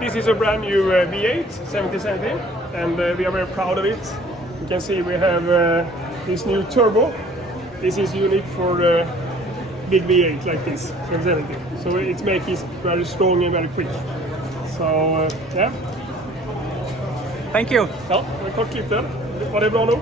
This is a brand new V8 7070, and we are very proud of it. You can see we have this new turbo. This is unique for big V8 like this, 770. So it makes it very strong and very quick. Så ja. Thank you! Ja, en kort klipp där. Var det bra nog?